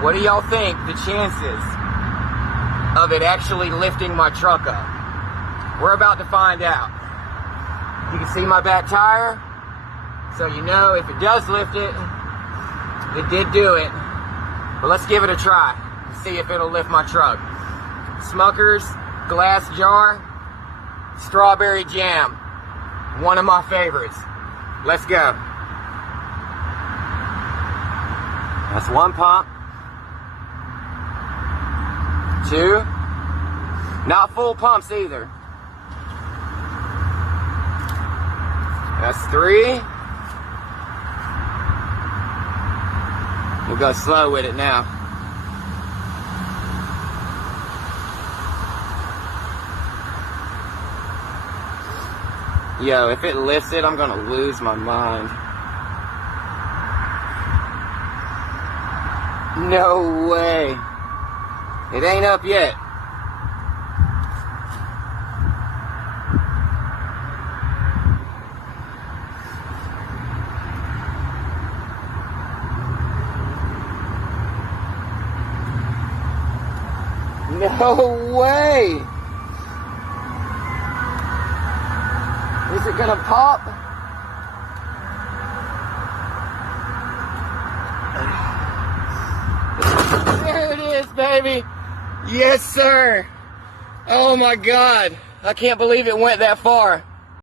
What do y'all think the chances of it actually lifting my truck up? We're about to find out. You can see my back tire, so you know if it does lift it, it did do it. But let's give it a try and see if it'll lift my truck. Smucker's glass jar, strawberry jam, one of my favorites. Let's go. That's one pump. Two. Not full pumps either. That's three. We'll go slow with it now. Yo, if it lifts it, I'm gonna lose my mind. No way. It ain't up yet. No way! Is it gonna pop? There it is, baby! Yes, sir! Oh my God! I can't believe it went that far.